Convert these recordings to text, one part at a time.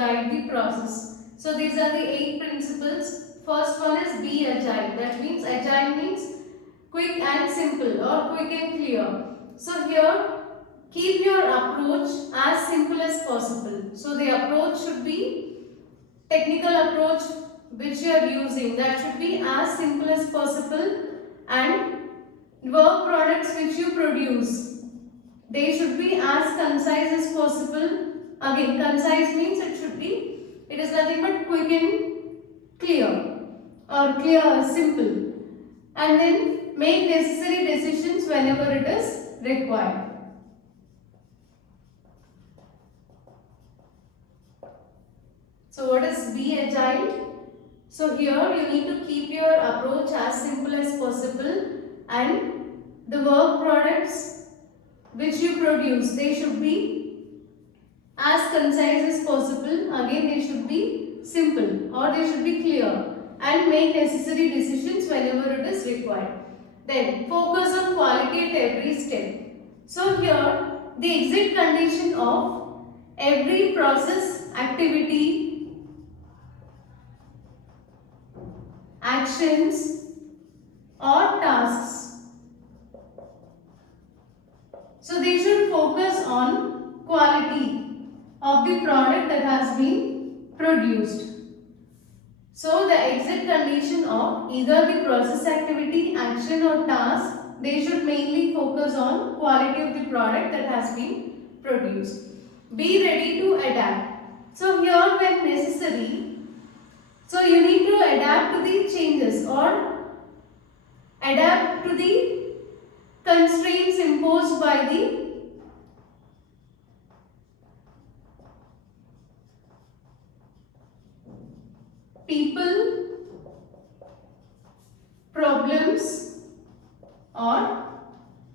guide the process. So these are the 8 principles. First one is be agile. That means agile means quick and simple or quick and clear. So here keep your approach as simple as possible. So the approach should be technical approach which you are using, that should be as simple as possible, and work products which you produce, they should be as concise as possible. Again, concise means it is nothing but quick and clear or simple, and then make necessary decisions whenever it is required. So what is be agile? So here you need to keep your approach as simple as possible, and the work products which you produce, they should be as concise as possible. Again, they should be simple or they should be clear, and make necessary decisions whenever it is required. Then focus on quality at every step. So here the exit condition of every process, activity, actions or tasks. So they should focus on quality of the product that has been produced. So the exit condition of either the process, activity, action or task, they should mainly focus on quality of the product that has been produced. Be ready to adapt. So here when necessary, so you need to adapt to the changes or adapt to the constraints imposed by the people, problems or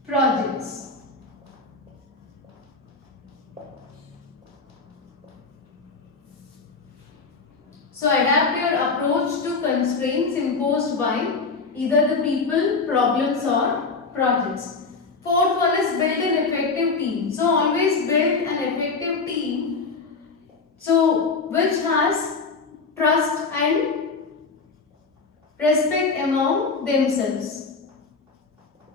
projects. So adapt your approach to constraints imposed by either the people, problems or projects. Fourth one is build an effective team. So always build an effective team, so which has trust and respect among themselves.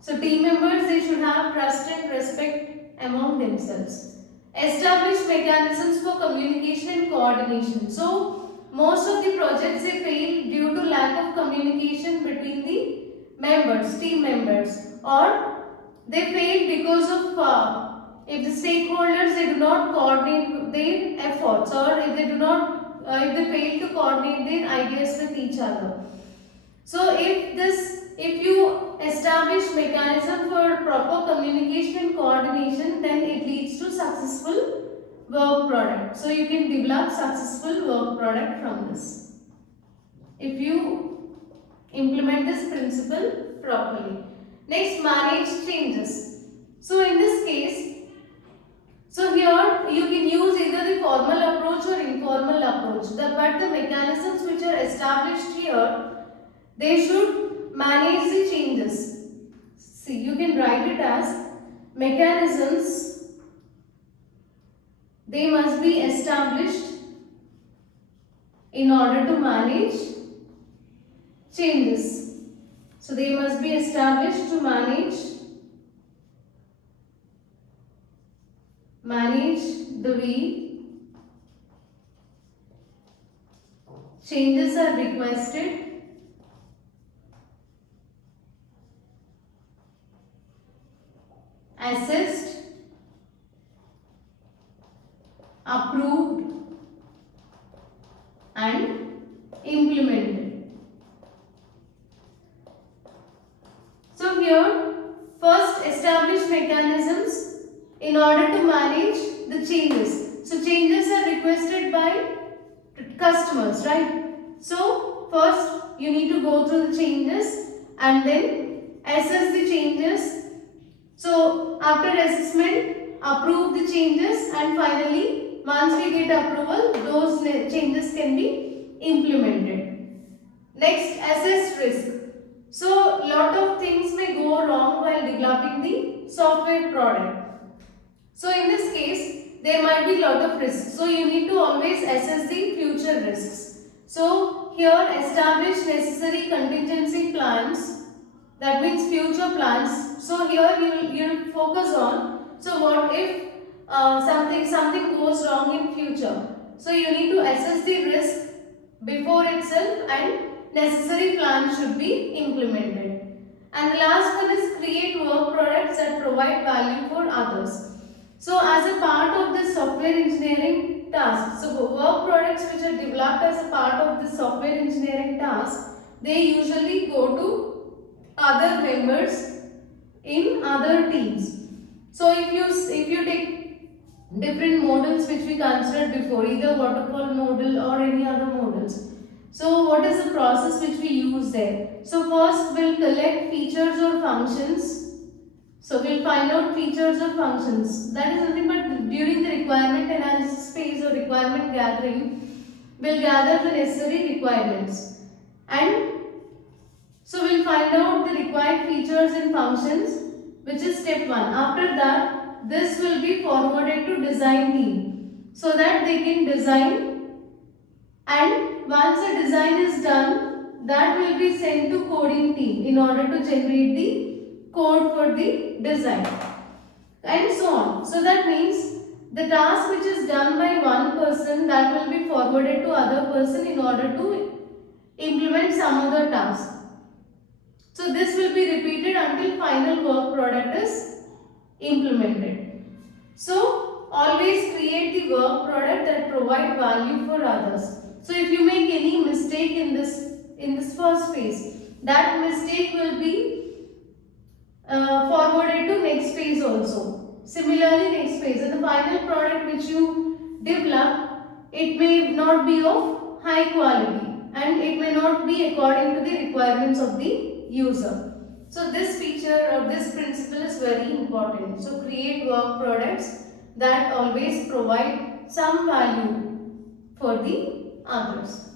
So team members, they should have trust and respect among themselves. Establish mechanisms for communication and coordination. So most of the projects, they fail due to lack of communication between the members, team members, or they fail because of if the stakeholders, they do not coordinate their efforts, or if they do not if they fail to coordinate their ideas with each other. So if you establish mechanism for proper communication and coordination, then it leads to successful work product. So you can develop successful work product from this if you implement this principle properly. Next, manage changes. So in this case, so here you can use either the formal approach or informal approach. But the mechanisms which are established here, they should manage the changes. See, you can write it as mechanisms, they must be established in order to manage changes. So they must be established to manage the way changes are requested, assessed, approved and implemented. So here, first establish mechanisms in order to manage the changes. So changes are requested by customers, right? So first you need to go through the changes and then assess the changes. So after assessment, approve the changes, and finally once we get approval, those changes can be implemented. Next, assess risk. So lot of things may go wrong while developing the software product. So in this case, there might be lot of risks. So you need to always assess the future risks. So here establish necessary contingency plans, that means future plans. So here you'll focus on, so what if something goes wrong in future. So you need to assess the risk before itself and necessary plans should be implemented. And the last one is create work products that provide value for others. So as a part of this software engineering task, so work products which are developed as a part of this software engineering task, they usually go to other members in other teams. So if you take different models which we considered before, either waterfall model or any other models. So what is the process which we use there? So first we'll collect features or functions. So we'll find out features or functions. That is nothing but during the requirement analysis phase or requirement gathering, we'll gather the necessary requirements. And so we'll find out the required features and functions, which is step 1. After that, this will be forwarded to design team so that they can design, and once the design is done, that will be sent to coding team in order to generate the code for the design and so on. So that means the task which is done by one person, that will be forwarded to other person in order to implement some other task. So this will be repeated until final work product is implemented. So always create the work product that provide value for others. So if you make any mistake in this first phase, that mistake will be forwarded to next phase also. Similarly, next phase, and the final product which you develop, it may not be of high quality and it may not be according to the requirements of the user. So this feature or this principle is very important. So create work products that always provide some value for the others.